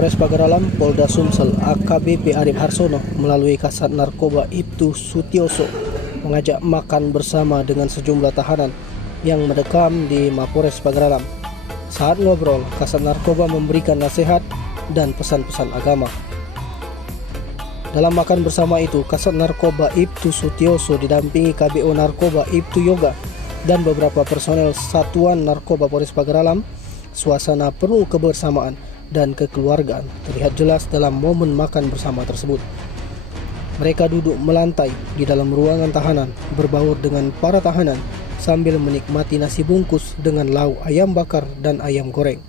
Mapores Pagaralam, Polda Sumsel, AKBP Arif Harsono melalui Kasat Narkoba Ibtu Sutioso mengajak makan bersama dengan sejumlah tahanan yang mendekam di Mapores Pagaralam. Saat ngobrol, Kasat Narkoba memberikan nasihat dan pesan-pesan agama. Dalam makan bersama itu, Kasat Narkoba Ibtu Sutioso didampingi KBO Narkoba Ibtu Yoga dan beberapa personel Satuan Narkoba Polres Pagaralam. Suasana penuh kebersamaan dan kekeluargaan terlihat jelas dalam momen makan bersama tersebut. Mereka duduk melantai di dalam ruangan tahanan, berbaur dengan para tahanan sambil menikmati nasi bungkus dengan lauk ayam bakar dan ayam goreng.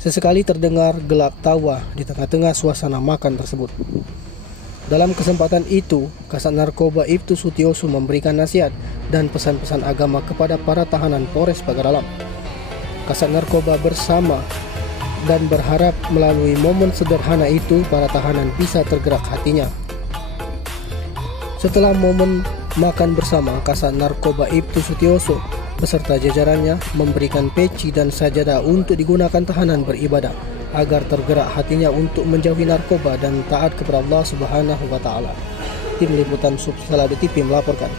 Sesekali terdengar gelak tawa di tengah-tengah suasana makan tersebut. Dalam kesempatan itu, Kasat Narkoba Ibtu Sutioso memberikan nasihat dan pesan-pesan agama kepada para tahanan Polres Pagaralam. Kasat Narkoba bersama dan berharap melalui momen sederhana itu para tahanan bisa tergerak hatinya. Setelah momen makan bersama, Kasat Narkoba Ibtu Sutioso beserta jajarannya memberikan peci dan sajadah untuk digunakan tahanan beribadah agar tergerak hatinya untuk menjauhi narkoba dan taat kepada Allah Subhanahu wa taala. Tim Liputan Subsalade TV melaporkan.